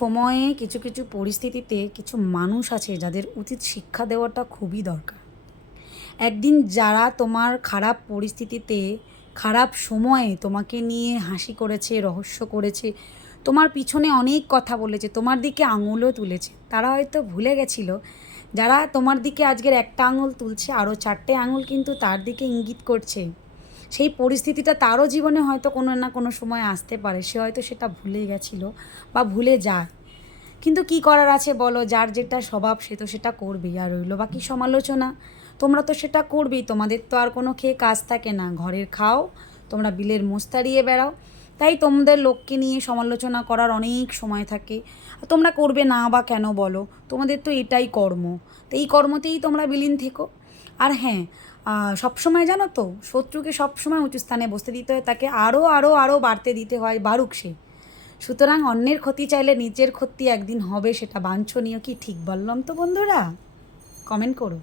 সময়ে কিছু কিছু পরিস্থিতিতে কিছু মানুষ আছে যাদের উচিত শিক্ষা দেওয়াটা খুবই দরকার। একদিন যারা তোমার খারাপ পরিস্থিতিতে, খারাপ সময়ে তোমাকে নিয়ে হাসি করেছে, রহস্য করেছে, তোমার পিছনে অনেক কথা বলেছে, তোমার দিকে আঙুলও তুলেছে, তারা হয়তো ভুলে গেছিল। যারা তোমার দিকে আজকের একটা আঙুল তুলছে আরও চারটে আঙুল কিন্তু তার দিকে ইঙ্গিত করছে। সেই পরিস্থিতিটা তারও জীবনে হয়তো কোনো না কোনো সময় আসতে পারে। সে হয়তো সেটা ভুলে গেছিল বা ভুলে যায়। কিন্তু কি করার আছে বলো? যার যেটা স্বভাব সে তো সেটা করবেই। আর রইল বাকি সমালোচনা। তোমরা তো সেটা করবেই। তোমাদের তো আর কোনো খেয়ে কাজ থাকে না। ঘরের খাও, তোমরা বিলের মোষ তাড়িয়ে বেড়াও। তাই তোমাদের লোককে নিয়ে সমালোচনা করার অনেক সময় থাকে। তোমরা করবে না বা কেন বলো? তোমাদের তো এটাই কর্ম। তো এই কর্মতেই তোমরা বিলীন থেকো। আর হ্যাঁ সবসময় জানো তো, শত্রুকে সবসময় উঁচু স্থানে বসতে দিতে হয়, তাকে আরও আরও আরও বাড়তে দিতে হয় বারুক সে। সুতরাং অন্যের ক্ষতি চাইলে নিজের ক্ষতি একদিন হবে, সেটা বাঞ্ছনীয় কি ঠিক বললাম তো বন্ধুরা? কমেন্ট করো।